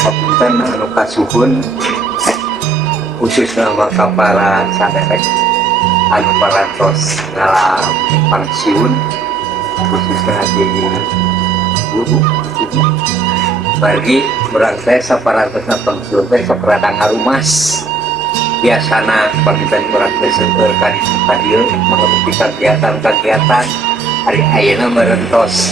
Punten anu kasuhun khusus nama para saderek anu parantos dalam pensiun khususnya di guru bagi berangkat saparantosna pensiun teh saperada ngarumas biasana pamitan berangkat seperti kadieu mengelola kegiatan-kegiatan hari ayeuna merentos